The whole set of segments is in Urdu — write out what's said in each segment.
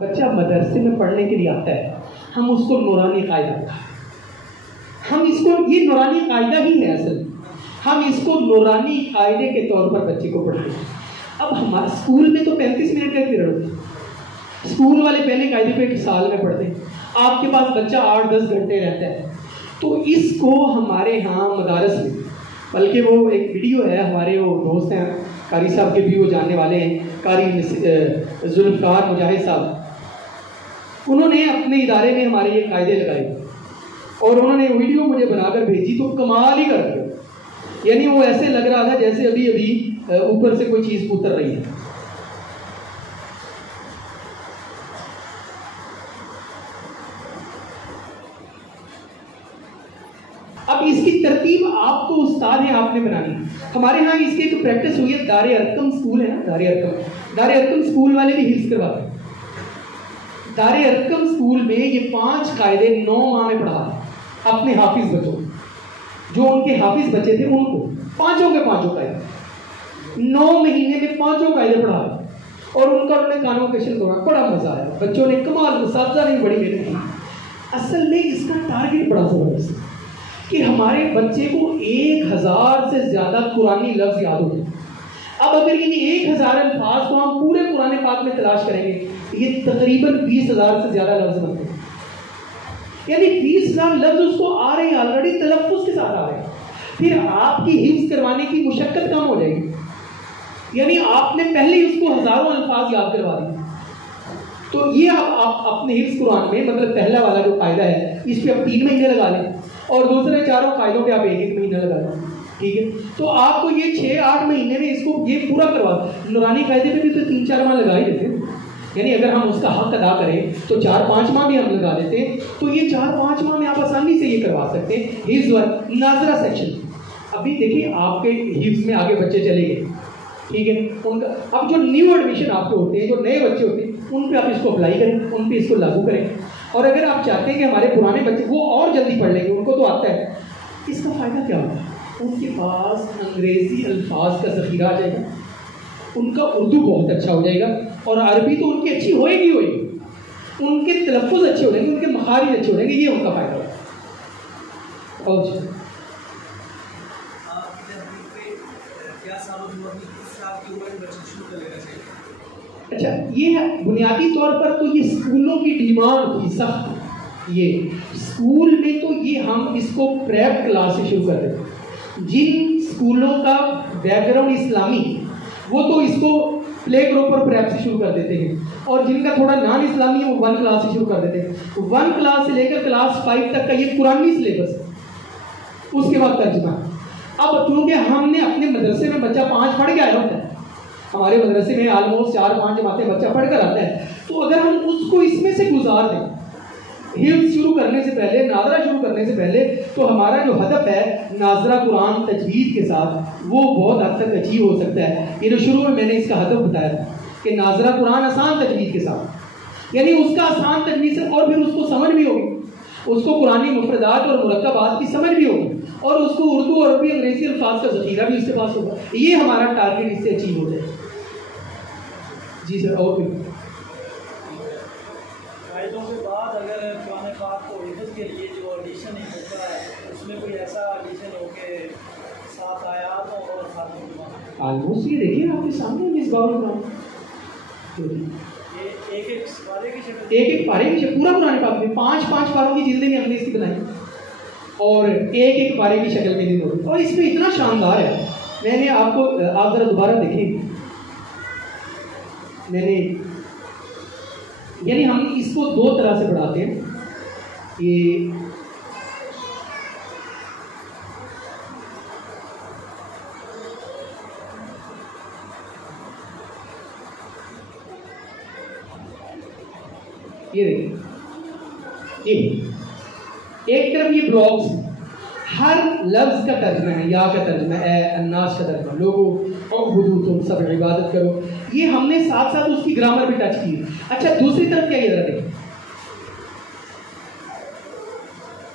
بچہ مدرسے میں پڑھنے کے لیے آتا ہے، ہم اس کو نورانی قاعدہ، ہم اس کو، یہ نورانی قاعدہ ہی ہے اصل، ہم اس کو نورانی قاعدے کے طور پر بچے کو پڑھتے ہیں۔ اب ہمارے اسکول میں تو 35 منٹ کا پیریڈ ہوتا ہے، اسکول والے پہلے قاعدے کو 1 سال میں پڑھتے ہیں، آپ کے پاس بچہ 8-10 گھنٹے رہتا ہے، تو اس کو ہمارے ہاں مدارس میں، بلکہ وہ ایک ویڈیو ہے، ہمارے وہ دوست ہیں قاری صاحب کے بھی وہ جاننے والے ہیں، قاری ذوالفقار مجاہد صاحب، انہوں نے اپنے ادارے میں ہمارے یہ قاعدے لگائے اور انہوں نے ویڈیو مجھے بنا کر بھیجی تو کمال ہی کر دیا، یعنی وہ ایسے لگ رہا تھا جیسے ابھی اوپر سے کوئی چیز اتر رہی ہے۔ اب اس کی ترتیب آپ تو استاد ہیں، آپ نے بنانی۔ ہمارے ہاں اس کی ایک پریکٹس ہوئی ہے، دار ارقم اسکول ہے نا، دار ارقم اسکول والے بھی حفظ کرواتے ہیں۔ دار ارقم اسکول میں یہ 5 قاعدے 9 ماہ میں پڑھا ہے اپنے حافظ بچوں، جو ان کے حافظ بچے تھے ان کو 5 کے 5 قاعدے 9 مہینے میں 5 قاعدے پڑھا ہے، اور ان کا انہوں نے کانوکیشن کرا، بڑا مزہ آیا، بچوں نے کمال، اساتذہ نے بڑی محنت کی۔ اصل میں اس کا ٹارگیٹ بڑا زبردست ہے کہ ہمارے بچے کو 1000 سے زیادہ قرآنی لفظ یاد ہوتے ہیں۔ اب اگر یہ 1000 الفاظ کو ہم پورے قرآن پاک میں تلاش کریں گے، یہ تقریباً 20,000 سے زیادہ لفظ بنتے ہیں، یعنی 20,000 لفظ اس کو آ رہے ہیں، آلریڈی تلفظ کے ساتھ آ رہے ہیں۔ پھر آپ کی حفظ کروانے کی مشقت کم ہو جائے گی، یعنی آپ نے پہلے ہی اس کو ہزاروں الفاظ یاد کروا دیے۔ تو یہ آپ اپنے حفظ قرآن میں، مطلب پہلا والا جو قاعدہ ہے اس پہ آپ 3 مہینے لگا لیں، اور دوسرے 4 قاعدوں پہ آپ 1 مہینہ لگا لیں، ٹھیک ہے؟ تو آپ کو یہ 6-8 مہینے میں اس کو یہ پورا کروا، نورانی قاعدے پہ بھی تو 3-4 ماہ لگا ہی دیتے ہیں، یعنی اگر ہم اس کا حق ادا کریں تو 4-5 ماہ بھی ہم لگا دیتے ہیں، تو یہ 4-5 ماہ میں آپ آسانی سے یہ کروا سکتے ہیں۔ حفظ ناظرہ سیکشن، ابھی دیکھیے آپ کے حفظ میں آگے بچے چلے گئے، ٹھیک ہے، ان کا اب جو نیو ایڈمیشن آپ کے ہوتے ہیں، جو نئے بچے ہوتے ہیں، ان پہ آپ اس کو اپلائی کریں، ان پہ اس کو لاگو کریں، اور اگر آپ چاہتے ہیں کہ ہمارے پرانے بچے وہ اور جلدی پڑھ لیں گے، ان کو تو آتا ہے، اس کا فائدہ کیا ہوگا؟ ان کے پاس انگریزی الفاظ کا ذخیرہ آ جائے گا، ان کا اردو بہت اچھا ہو جائے گا، اور عربی تو ان کی اچھی ہوئے گی، ان کے تلفظ اچھے ہو جائیں گے، ان کے مخارج اچھے ہو جائیں گے، یہ ان کا فائدہ ہوگا۔ اور اچھا، یہ بنیادی طور پر تو یہ اسکولوں کی ڈیمانڈ تھی سخت، یہ اسکول میں تو یہ ہم اس کو پریپ کلاس سے شروع کرتے تھے، جن اسکولوں کا بیک گراؤنڈ اسلامی وہ تو اس کو پلے گروپ اور پریپ سے شروع کر دیتے ہیں، اور جن کا تھوڑا نان اسلامی ہے وہ 1 کلاس سے شروع کر دیتے ہیں۔ 1 کلاس سے لے کر کلاس 5 تک کا یہ قرآنی سلیبس ہے، اس کے بعد ترجمہ۔ اب کیونکہ ہم نے اپنے مدرسے میں بچہ 5 پڑھ کے آیا ہوتا ہے، ہمارے مدرسے میں آلموسٹ 4-5 جماعتیں بچہ پڑھ کر آتا ہے، تو اگر ہم اس کو اس میں سے گزار دیں حفظ شروع کرنے سے پہلے، ناظرہ شروع کرنے سے پہلے، تو ہمارا جو ہدف ہے ناظرہ قرآن تجوید کے ساتھ وہ بہت حد تک اچیو ہو سکتا ہے۔ یہ جو شروع میں میں نے اس کا ہدف بتایا تھا کہ ناظرہ قرآن آسان تجوید کے ساتھ، یعنی اس کا آسان تجوید سے، اور پھر اس کو سمجھ بھی ہوگی، اس کو قرآنی مفردات اور مرکبات کی سمجھ بھی ہوگی، اور اس کو اردو اور عربی انگریزی الفاظ کا ذخیرہ بھی اس کے پاس ہوگا، یہ ہمارا ٹارگیٹ اس سے اچیو ہو جائے۔ جی سر، اور پھر قاعدوں کے بعد اگر قرآن پاک کو حفظ کے لیے جو ایڈیشن ہوتا ہے، اس میں کوئی ایسا ایڈیشن ہو کہ 7 آیات اور 7 ترجمہ؟ آلموسٹ یہ دیکھیے آپ کے سامنے مصباح القرآن، ایک پارے کی شکل، پورا قرآن پاک میں 5 پاروں کی جلدیں میں ہم نے اس کی بنائی، اور ایک پارے کی شکل میں دن ہوگی، اور اس میں اتنا شاندار ہے، میں نے آپ کو، آپ ذرا دوبارہ دیکھیں، میں نے، یعنی ہم اس کو 2 طرح سے پڑھاتے ہیں، یہ دیکھیں، ایک طرف یہ بلاکس، ہر لفظ کا ترجمہ ہے، یا کا ترجمہ ہے، الناس کا ترجمہ، لوگوں اعبدوا تم سب عبادت کرو، یہ ہم نے ساتھ ساتھ اس کی گرامر بھی ٹچ کی۔ اچھا دوسری طرف کیا، یہ ذرا دیکھیں،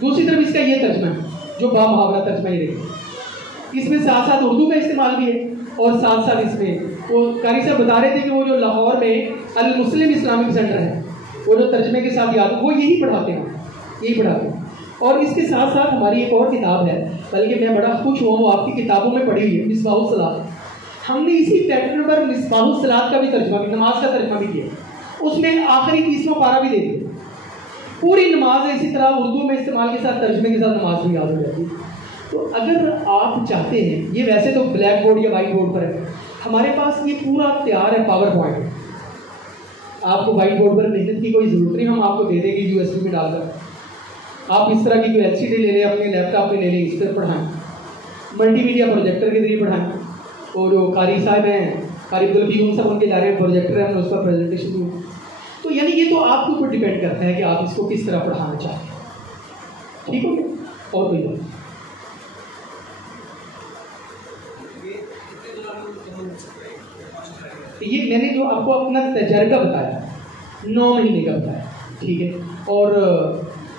دوسری طرف اس کا یہ ترجمہ ہے جو با محاورہ ترجمہ، یہ دیکھیں، اس میں ساتھ ساتھ اردو کا استعمال بھی ہے، اور ساتھ ساتھ اس میں وہ قاری صاحب بتا رہے تھے کہ وہ جو لاہور میں المسلم اسلامک سینٹر ہے، وہ جو ترجمے کے ساتھ یاد وہ یہی پڑھاتے ہیں. اور اس کے ساتھ ساتھ ہماری ایک اور کتاب ہے، بلکہ میں بڑا خوش ہوا وہ آپ کی کتابوں میں پڑھی ہوئی ہے، مصباح الصلاۃ. ہم نے اسی پیٹرن پر مصباح الصلاۃ کا بھی ترجمہ بھی، نماز کا ترجمہ بھی کیا. اس میں آخری 30واں پارہ بھی دے دیا. پوری نماز اسی طرح اردو میں استعمال کے ساتھ ترجمے کے ساتھ نماز بھی یاد ہو جاتی ہے. تو اگر آپ چاہتے ہیں، یہ ویسے تو بلیک بورڈ یا وائٹ بورڈ پر ہے، ہمارے پاس یہ پورا تیار ہے پاور پوائنٹ. آپ کو وائٹ بورڈ پر محنت کی کوئی ضرورت نہیں، ہم آپ کو دے دیں گے USB میں ڈال کر. آپ اس طرح کی کوئی LCD لے لیں، اپنے لیپ ٹاپ میں لے لیں، اس پر پڑھائیں، ملٹی میڈیا پروجیکٹر کے ذریعے پڑھائیں. اور جو قاری صاحب ہیں، قاری عبدالقیوم صاحب، ان کے ادارے میں پروجیکٹر ہے، اس پر پریزنٹیشن دوں. تو یعنی یہ تو آپ کے اوپر ڈپینڈ کرتا ہے کہ آپ اس کو کس طرح پڑھانا چاہتے ہیں. ٹھیک ہو گیا؟ اور کوئی بات؟ یہ میں نے جو آپ کو اپنا تجربہ بتایا 9 مہینے کا بتایا، ٹھیک ہے. اور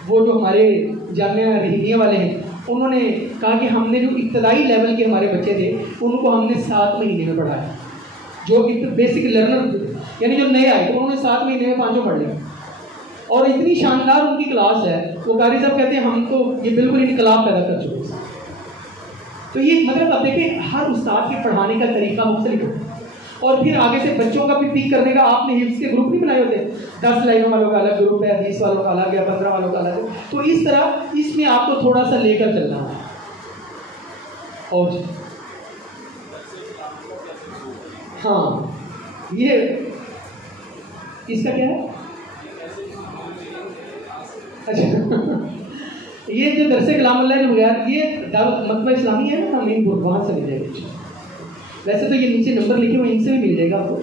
وہ جو ہمارے جامعہ رحیمیہ والے ہیں، انہوں نے کہا کہ ہم نے جو ابتدائی لیول کے ہمارے بچے تھے ان کو ہم نے 7 مہینے میں پڑھایا. جو بیسک لرنر یعنی جو نئے آئے تھے انہوں نے 7 مہینے میں 5 پڑھ لیا. اور اتنی شاندار ان کی کلاس ہے، وہ قاری صاحب کہتے ہیں ہم تو یہ بالکل انقلاب پیدا کر چکے. تو یہ مطلب اب دیکھیں ہر استاد کے پڑھانے کا طریقہ مختلف ہے. اور پھر آگے سے بچوں کا بھی پک کرنے کا آپ نے حفظ کے گروپ نہیں بنائے ہوتے، 10 لائنوں والوں کا الگ گروپ ہے، 20 والوں کا الگ ہے، 15 والوں کا الگ ہے. تو اس طرح اس میں آپ کو تھوڑا سا لے کر چلنا ہے. اور ہاں یہ اس کا کیا ہے؟ اچھا یہ جو درس کلام اللہ کے بغیر یہ مکتبہ اسلامی ہے نا، مین بورڈ وہاں سے مل جائے گا. ویسے تو یہ نیچے نمبر لکھے ہوئے ان سے بھی مل جائے گا آپ کو.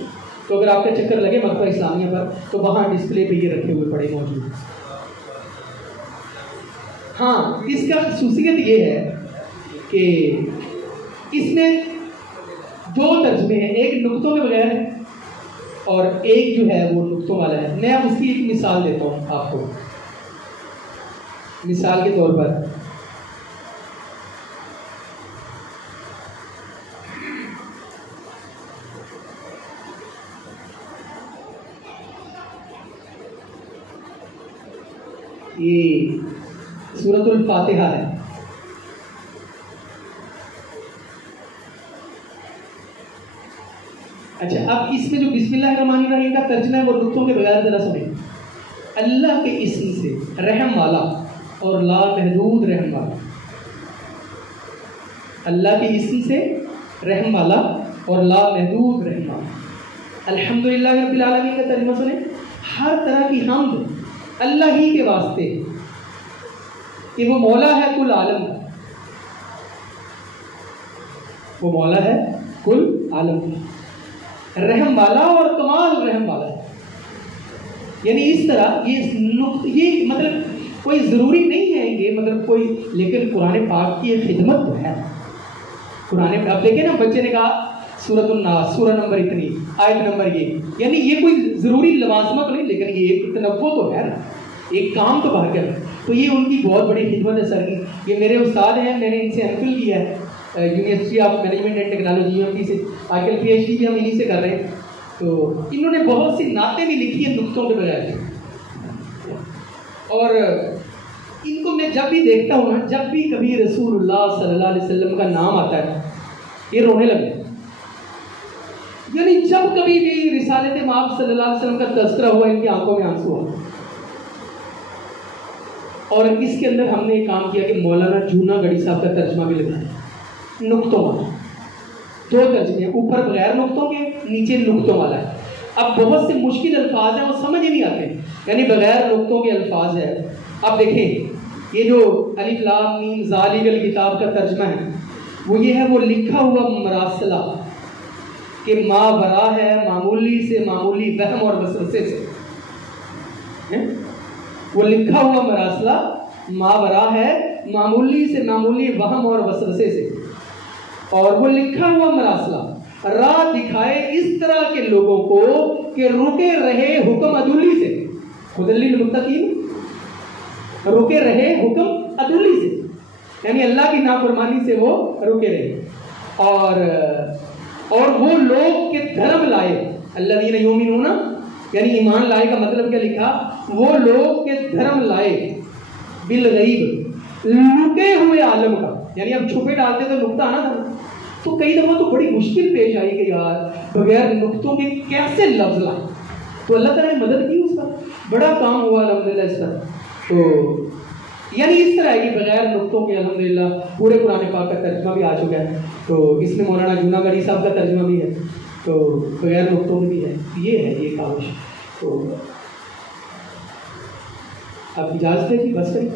تو اگر آپ کا چکر لگے مکتبہ اسلامیہ پر تو وہاں ڈسپلے پہ یہ رکھے ہوئے پڑے موجود ہیں. ہاں اس کا خصوصیت یہ ہے کہ اس میں 2 ترجمے ہیں، ایک نقطوں کے بغیر ہے اور ایک جو ہے وہ نقطوں والا ہے. میں اب اس کی ایک مثال دیتا ہوں آپ کو. مثال کے طور پر یہ سورۃ الفاتحہ ہے. اچھا اب اس میں جو بسم اللہ الرحمن الرحیم کا ترجمہ ہے وہ نقطوں کے بغیر ذرا سنیں. اللہ کے اسم سے رحم والا اور لا محدود رحم والا. اللہ کے اسم سے رحم والا اور لا محدود رحم والا. الحمدللہ رب العالمین کا ترجمہ سنیں. ہر طرح کی حمد اللہ ہی کے واسطے کہ وہ مولا ہے کل عالم کا. وہ مولا ہے کل عالم کا، رحم والا اور کمال رحم والا ہے. یعنی اس طرح یہ مطلب کوئی ضروری نہیں ہے یہ مطلب کوئی، لیکن قرآن پاک کی یہ خدمت تو ہے. قرآن اب دیکھیں نا، بچے نے کہا سورۃ الناس سورہ نمبر اتنی آیت نمبر یہ، یعنی یہ کوئی ضروری لوازمت نہیں، لیکن یہ ایک تنوع تو ہے نا، ایک کام تو باہر کر. تو یہ ان کی بہت بڑی خدمت ہے سر کی. یہ میرے استاد ہیں، میں نے ان سے MPhil کیا ہے university of management and technology UMT سے. آج کل PhD بھی ہم انہیں سے کر رہے ہیں. تو انہوں نے بہت سی نعتیں بھی لکھی ہیں نقطوں کے بغیر. اور ان کو میں جب بھی دیکھتا ہوں نا، جب بھی کبھی رسول اللہ صلی اللہ علیہ وسلم کا نام آتا ہے یہ رونے لگے. یعنی جب کبھی بھی رسالت مآب صلی اللہ علیہ وسلم کا تذکرہ ہوا ان کی آنکھوں میں آنسو ہوا. اور اس کے اندر ہم نے ایک کام کیا کہ مولانا جونا گڑھی صاحب کا ترجمہ بھی لگایا نقطوں والا. 2 ترجمے، اوپر بغیر نقطوں کے، نیچے نقطوں والا ہے. اب بہت سے مشکل الفاظ ہیں وہ سمجھ ہی نہیں آتے، یعنی بغیر نقطوں کے الفاظ ہیں. اب دیکھیں یہ جو الف لام میم ذالک الکتاب کا ترجمہ ہے وہ یہ ہے، وہ لکھا ہوا مراسلہ کہ ما ورا ہے معمولی سے معمولی وہم اور وسوسے سے. وہ لکھا ہوا مراسلہ ما ورا ہے معمولی سے معمولی وہم اور وسوسے سے. اور وہ لکھا ہوا مراسلہ راہ دکھائے اس طرح کے لوگوں کو کہ رکے رہے حکم عدولی سے. خدلی للمتقین، رکے رہے حکم عدولی سے. یعنی اللہ کی نافرمانی سے وہ رکے رہے. اور وہ لوگ کے دھرم لائے, الذین یؤمنون یعنی ایمان لائے کا مطلب کیا لکھا, وہ لوگ کے دھرم لائے بالغیب لکے ہوئے عالم کا, یعنی اب چھپے ڈالتے تو نقطہ آنا تھا. تو کئی دفعہ تو بڑی مشکل پیش آئی کہ یار بغیر نقطوں کے کیسے لفظ لائیں, تو اللہ تعالیٰ نے مدد کی, اس کا بڑا کام ہوا الحمدللہ اس پر. تو یعنی اس طرح ہے کہ بغیر نقطوں کے الحمدللہ پورے قرآن پاک کا ترجمہ بھی آ چکا ہے. تو اس میں مولانا جوناگڑھی صاحب کا ترجمہ بھی ہے, تو بغیر نقطوں میں بھی ہے. یہ ہے یہ کاوش. تو آپ اجازت ہے جی, بس کریں.